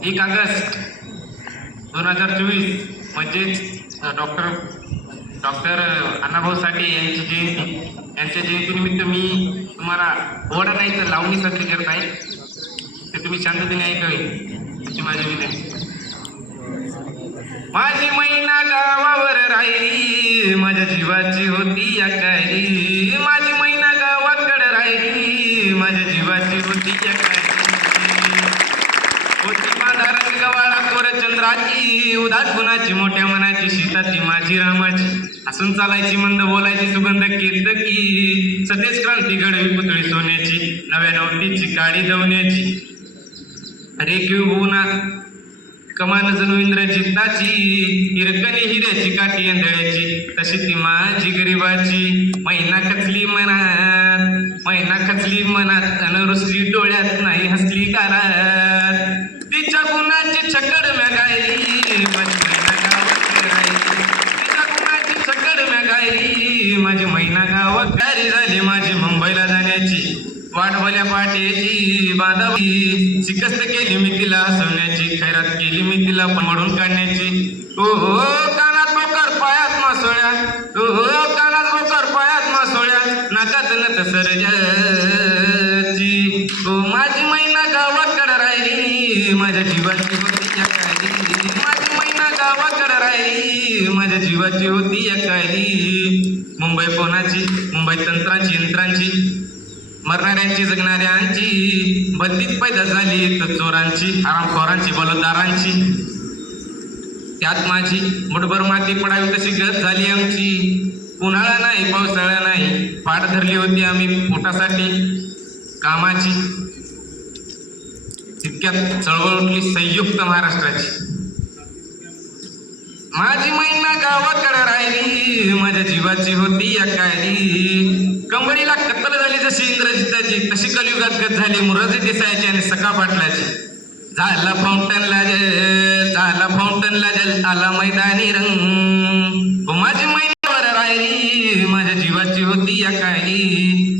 एक ऑगस्ट दोन हजार चोवीस म्हणजेच डॉक्टर डॉक्टर अण्णाभाऊ साठे यांची जयंती. यांच्या जयंतीनिमित्त मी तुम्हाला ओढा नाही तर लावणी साजरी करत आहे. ते तुम्ही शांततेने ऐकावे अशी माझी विनंती. माझी महिना गावावर राहिली माझ्या जीवाची होती या कायरी माझी महिना गावाकडे राहिली माझ्या जीवाची होती या कायरी चंद्राची उदास गुणाची मोठ्या मनाची शीताची माझी रामाची. हसून चालायची मंद बोलायची सुगंध की. सतेज क्रांती घडवी पुतळी सोन्याची नव्या नवटीची काळी दवण्याची. रेखीव बुना कमान जणू इंद्रजिताची हिरकणी हिऱ्याची काठी अंधळ्याची. तशी ती माझी गरिबाची. महिना खचली मनात महिना खचली मनात अन रुसली डोळ्यात नाही हसली कारात गेली माझी महिना गाव तयारी झाली माझी मुंबईला जाण्याची. वाटवल्या पाट्याची बांधावी. शिकस्त केली मी तिला हसवण्याची खैरात केली मी तिला मोडून काढण्याची. ओ हो कानात बोकर पायात मासोळ्या. ओ हो कानात बोकर पायात मासोळ्या. नाकात नत सरजाची. ओ माझी मैना गावाकडे राहिली. माझ्या जीवाची होती माझी मैना गावाकडे राहिली. माझ्या जीवाची होती या मुंबई कोणाची मुंबई तंत्रांची यंत्रांची मरणाऱ्यांची जगणाऱ्यांची बदलीत पैदा झाली तर चोरांची आरामखोरांची बलदारांची. त्यात माझी मुठभर माती पडावी तशी गत झाली आमची. उन्हाळा नाही पावसाळा नाही पाठ धरली होती आम्ही पोटासाठी. कामाची. तितक्यात चळवळ उठली संयुक्त महाराष्ट्राची. माझी मैना गावाकडे राहिली माझ्या जीवाची होती अकाली कंबरीला कत्तल झाली जशी इंद्रजिताची तशी कलयुगात गत झाली. मुरजी दिसायची आणि सका पाटलाची. झाला फाउंटनला जल झाला फाउंटनला जल आला मैदानी रंग. हो, माझी मैनावर राहिली माझ्या जीवाची होती अकाली